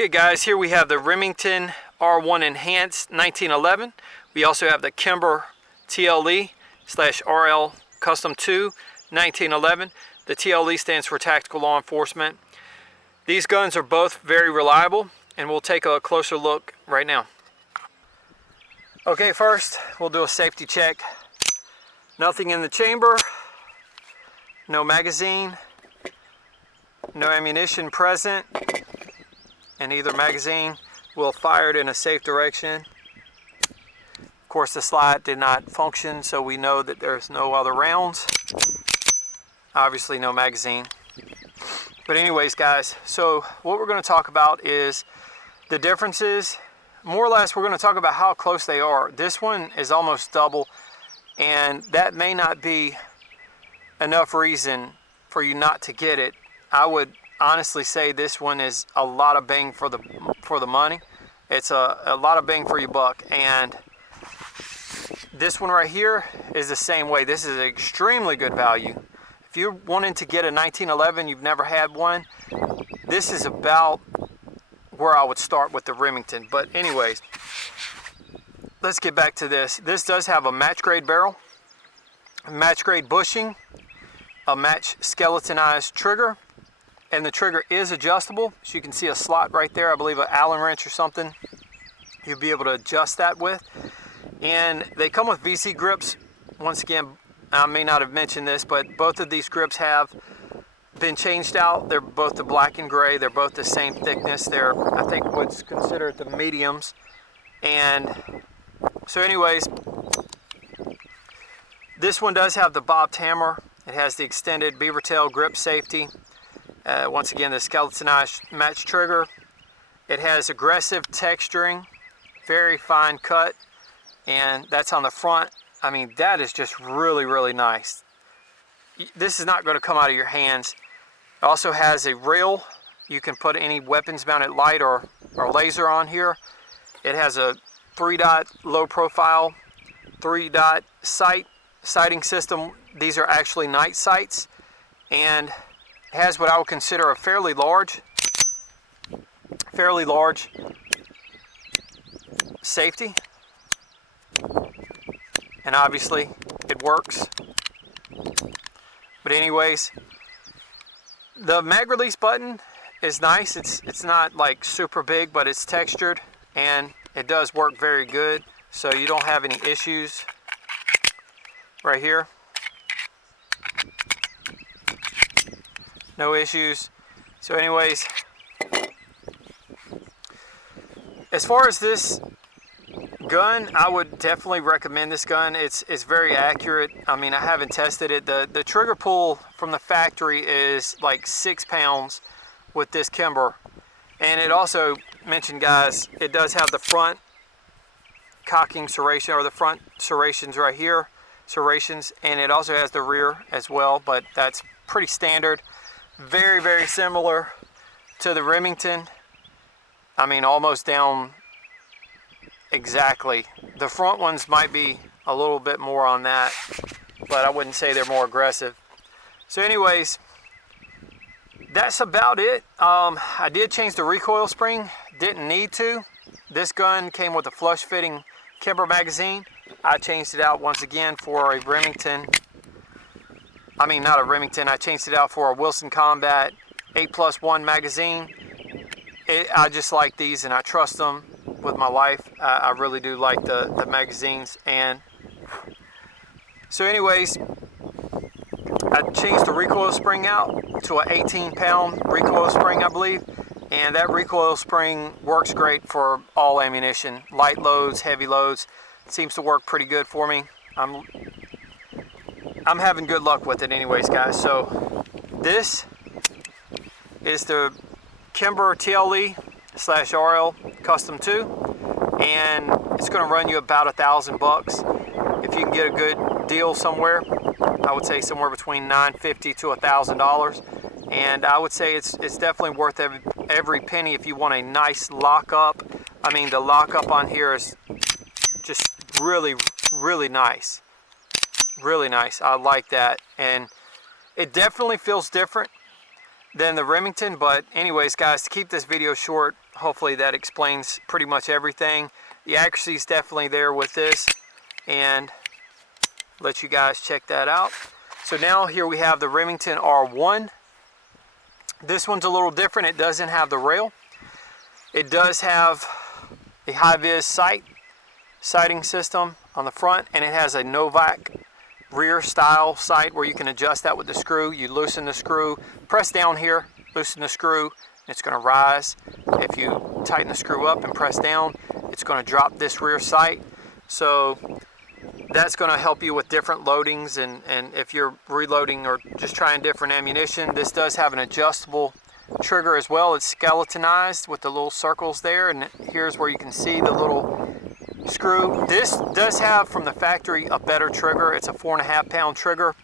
Okay guys, here we have the Remington R1 Enhanced 1911. We also have the Kimber TLE / RL Custom 2 1911. The TLE stands for Tactical Law Enforcement. These guns are both very reliable, and we'll take a closer look right now. Okay, first we'll do a safety check. Nothing in the chamber, no magazine, no ammunition present in either magazine. We'll fire it in a safe direction. Of course, the slide did not function, so we know that there's no other rounds. Obviously no magazine. But anyways guys, so what we're going to talk about is the differences. More or less, we're going to talk about how close they are. This one is almost double, and that may not be enough reason for you not to get it. I would honestly say this one is a lot of bang for the money. It's a lot of bang for your buck. And this one right here is the same way. This is extremely good value. If you're wanting to get a 1911, you've never had one, this is about where I would start with the Remington. But anyways, let's get back to this. This does have a match grade barrel, match grade bushing, a match skeletonized trigger, and the trigger is adjustable. So you can see a slot right there, I believe an Allen wrench or something. You'll be able to adjust that with. And they come with VC grips. Once again, I may not have mentioned this, but both of these grips have been changed out. They're both the black and gray. They're both the same thickness. They're, I think, what's considered the mediums. And so anyways, this one does have the bobbed hammer. It has the extended beaver tail grip safety. Once again, the skeletonized match trigger. It has aggressive texturing, very fine cut, and that's on the front. I mean, that is just really, really nice. This is not going to come out of your hands. It also has a rail. You can put any weapons mounted light or laser on here. It has a 3-dot low profile, 3-dot sighting system. These are actually night sights, and it has what I would consider a fairly large safety. And obviously it works. But anyways, the mag release button is nice. It's not like super big, but it's textured and it does work very good, so you don't have any issues right here. No issues. So anyways, as far as this gun, I would definitely recommend this gun. It's very accurate. I mean, I haven't tested it. The trigger pull from the factory is like 6 pounds with this Kimber. And it also mentioned, guys, it does have the front cocking serration, or the front serrations right here, serrations, and it also has the rear as well, but that's pretty standard. Very, very similar to the Remington. I mean, almost down exactly. The front ones might be a little bit more on that, but I wouldn't say they're more aggressive. So anyways, that's about it. I did change the recoil spring. Didn't need to. This gun came with a flush fitting Kimber magazine. I changed it out once again for a Remington. I mean, not a Remington. I changed it out for a Wilson Combat 8+1 magazine. I just like these and I trust them with my life. I really do like the magazines. And so anyways, I changed the recoil spring out to an 18-pound recoil spring, I believe. And that recoil spring works great for all ammunition. Light loads, heavy loads. It seems to work pretty good for me. I'm having good luck with it anyways, guys. So this is the Kimber TLE / RL Custom 2, and it's going to run you about $1,000 if you can get a good deal somewhere. I would say somewhere between $950 to $1,000, and I would say it's definitely worth every penny if you want a nice lockup. I mean, the lockup on here is just really, really nice. Really nice. I like that, and it definitely feels different than the Remington. But anyways, guys, to keep this video short, hopefully that explains pretty much everything. The accuracy is definitely there with this, and let you guys check that out. So now here we have the Remington R1. This one's a little different. It doesn't have the rail. It does have a high-vis sighting system on the front, and it has a Novak rear style sight where you can adjust that with the screw. You loosen the screw, press down here, loosen the screw, it's going to rise. If you tighten the screw up and press down, it's going to drop this rear sight. So that's going to help you with different loadings, and if you're reloading or just trying different ammunition. This does have an adjustable trigger as well. It's skeletonized with the little circles there, and here's where you can see the little screw. This does have from the factory a better trigger. It's a 4.5 pound trigger.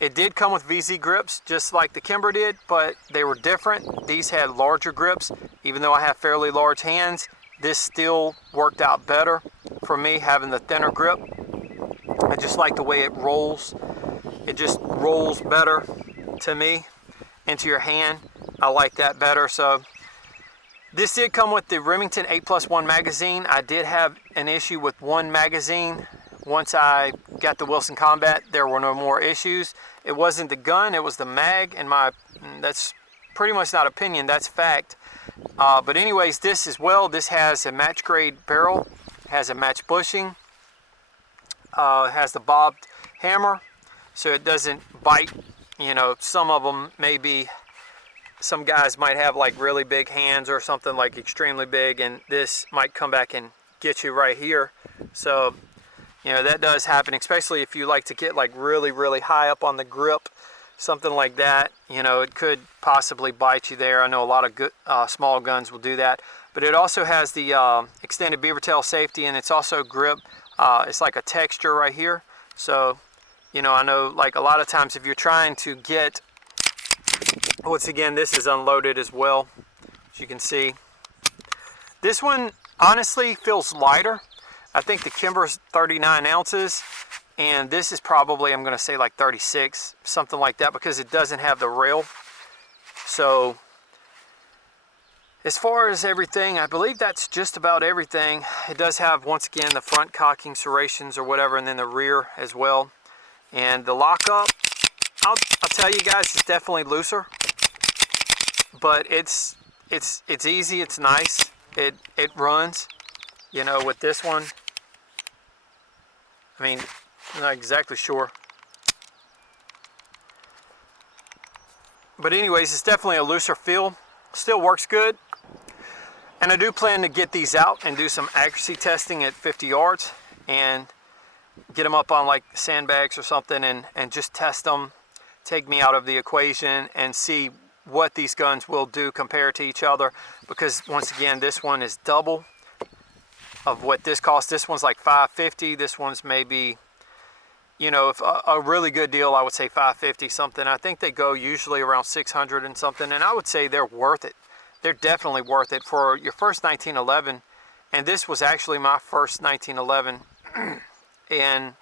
It did come with VZ grips just like the Kimber did, but they were different. These had larger grips. Even though I have fairly large hands, this still worked out better for me having the thinner grip. I just like the way it rolls. It just rolls better to me into your hand. I like that better. So this did come with the Remington 8+1 magazine. I did have an issue with one magazine. Once I got the Wilson Combat, there were no more issues. It wasn't the gun, it was the mag, and that's pretty much not opinion, that's fact. But anyways, this as well, this has a match grade barrel, has a match bushing, has the bobbed hammer, so it doesn't bite. You know, some of them maybe, some guys might have like really big hands or something like extremely big, and this might come back and get you right here. So, you know, that does happen, especially if you like to get like really, really high up on the grip, something like that. You know, it could possibly bite you there. I know a lot of good, small guns will do that. But it also has the extended beaver tail safety, and it's also grip. It's like a texture right here. So, you know, I know like a lot of times if you're trying to get, once again, this is unloaded as well, as you can see. This one honestly feels lighter. I think the Kimber's 39 ounces, and this is probably, I'm going to say like 36, something like that, because it doesn't have the rail. So as far as everything, I believe that's just about everything. It does have, once again, the front cocking serrations or whatever, and then the rear as well. And the lockup, I'll tell you guys, it's definitely looser, but it's easy, it's nice, it runs. You know, with this one, I mean, I'm not exactly sure. But anyways, it's definitely a looser feel. Still works good. And I do plan to get these out and do some accuracy testing at 50 yards and get them up on like sandbags or something and just test them, take me out of the equation and see what these guns will do compared to each other. Because once again, this one is double of what this costs. This one's like $550. This one's maybe, you know, if a really good deal, I would say $550 something. I think they go usually around 600 and something, and I would say they're worth it. They're definitely worth it for your first 1911. And this was actually my first 1911. And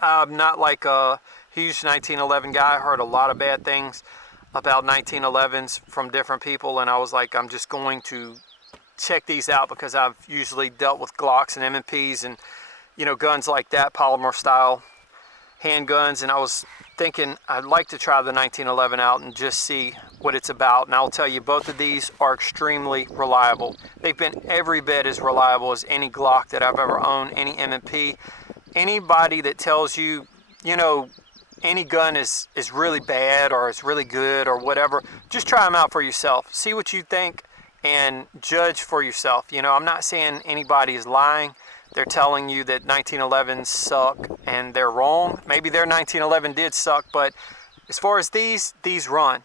I'm not like a huge 1911 guy. I heard a lot of bad things about 1911s from different people, and I was like, I'm just going to check these out because I've usually dealt with Glocks and M&Ps and, you know, guns like that, polymer style handguns, and I was thinking I'd like to try the 1911 out and just see what it's about. And I'll tell you, both of these are extremely reliable. They've been every bit as reliable as any Glock that I've ever owned, any M&P. Anybody that tells you, you know, any gun is really bad or is really good or whatever, just try them out for yourself. See what you think and judge for yourself. You know, I'm not saying anybody is lying. They're telling you that 1911s suck and they're wrong. Maybe their 1911 did suck, but as far as these run.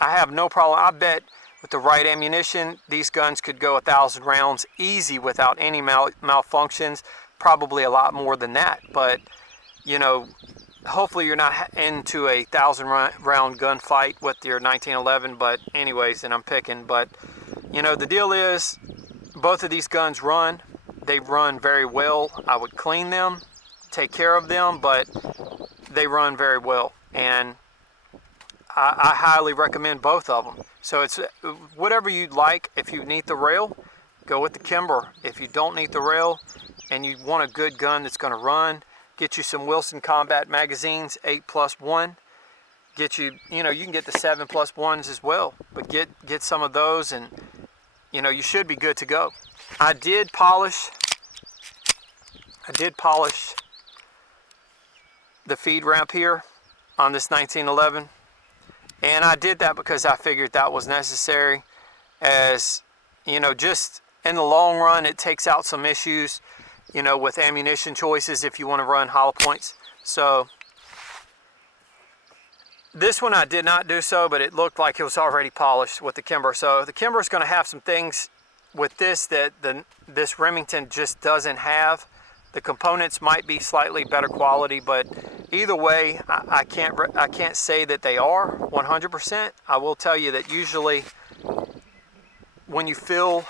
I have no problem. I bet with the right ammunition, these guns could go 1,000 rounds easy without any malfunctions, probably a lot more than that. But, you know, hopefully you're not into a 1,000 round gunfight with your 1911, but anyways, and I'm picking. But, you know, the deal is both of these guns run. They run very well. I would clean them, take care of them, but they run very well. And I highly recommend both of them. So it's whatever you'd like. If you need the rail, go with the Kimber. If you don't need the rail and you want a good gun that's going to run, get you some Wilson Combat magazines, 8+1. Get you, you can get the 7+1s as well, but get some of those, and you should be good to go. I did polish the feed ramp here on this 1911, and I did that because I figured that was necessary, as just in the long run it takes out some issues with ammunition choices if you want to run hollow points. So this one I did not do so, but it looked like it was already polished with the Kimber. So the Kimber is going to have some things with this that this Remington just doesn't have. The components might be slightly better quality, but either way, I can't say that they are 100%. I will tell you that usually when you fill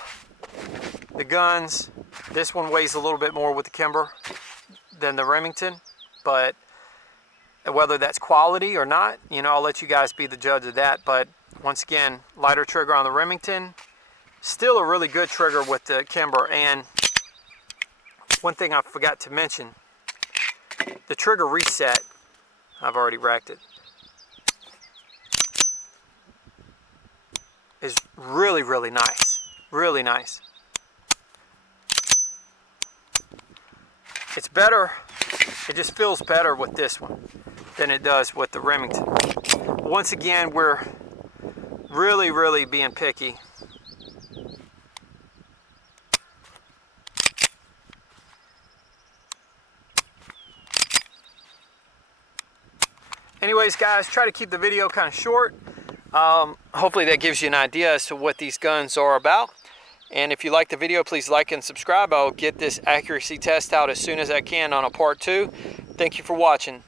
the guns, this one weighs a little bit more with the Kimber than the Remington, but whether that's quality or not, I'll let you guys be the judge of that. But once again, lighter trigger on the Remington, still a really good trigger with the Kimber. And one thing I forgot to mention, the trigger reset, I've already racked it, is really, really nice. Really nice. It's better, it just feels better with this one than it does with the Remington. Once again, we're really, really being picky. Anyways, guys, try to keep the video kind of short. Hopefully that gives you an idea as to what these guns are about. And if you like the video, please like and subscribe. I'll get this accuracy test out as soon as I can on a part 2. Thank you for watching.